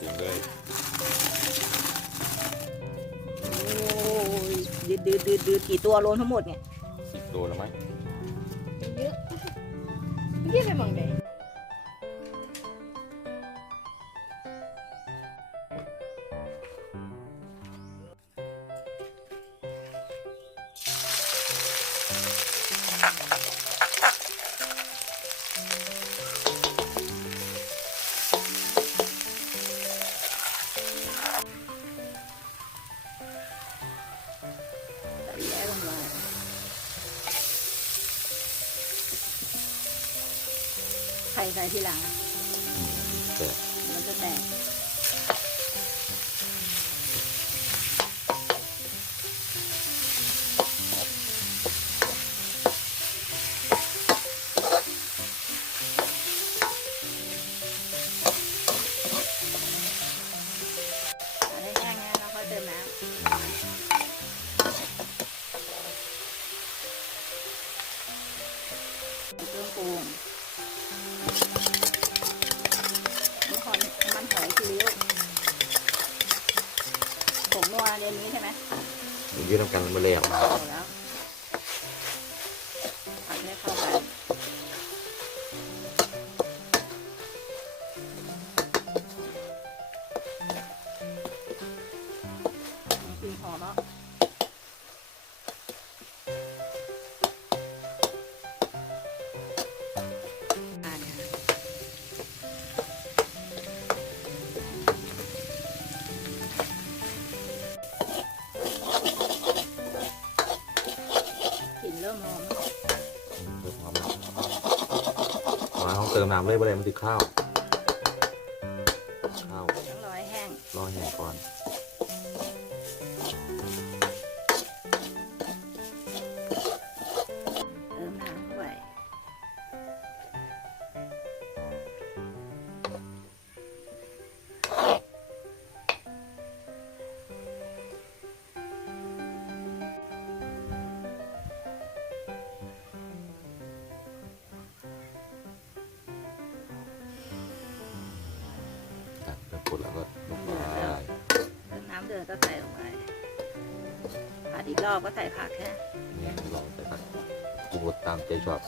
ถึงเลยโอ้ยดืดดืดดืดดืดกี่ตัวโลทั้งหมดเนี่ยสิบตัวแล้วไหมเยอะเยอะไปหมองไหน ไข่ใส่ทีหลังอืมแต่มันจะแตก นี้ใช่ไหมมันยืดน้ำกันมาแล้ว ริ่มหอมแล้วเติมความมาห้องเติมน้ำเลยบ่ได้มันติดข้าว ข้าวต้องรอให้แห้ง รอแห้งก่อน ตัดแล้วกดแล้วก็ลงไปเติมน้ำเดือดก็ใส่ลงไปผัดอีกรอบก็ใส่ผักแค่เนี่ยลองไปตัดกูบดตามใจชอบ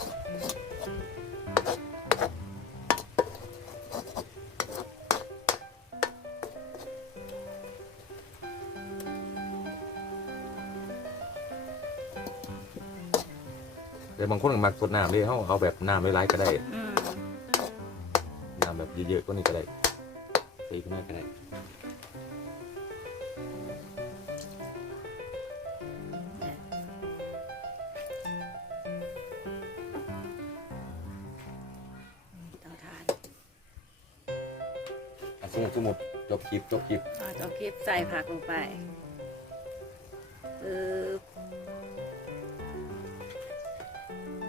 แต่บางคนก็มักสดน้ำเลยเขาเอาแบบน้ำไร้ๆก็ได้อืมน้ำแบบเยอะๆก็นี่ก็ได้ ตีขึ้นมาก็ได้เตาถ่านอะสมมติสมมติจบคลิปจบคลิปเอาเอาคลิปใส่ผักลงไปปึ๊บอืม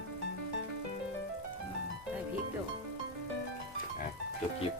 ใส่พริกดูอะจบคลิป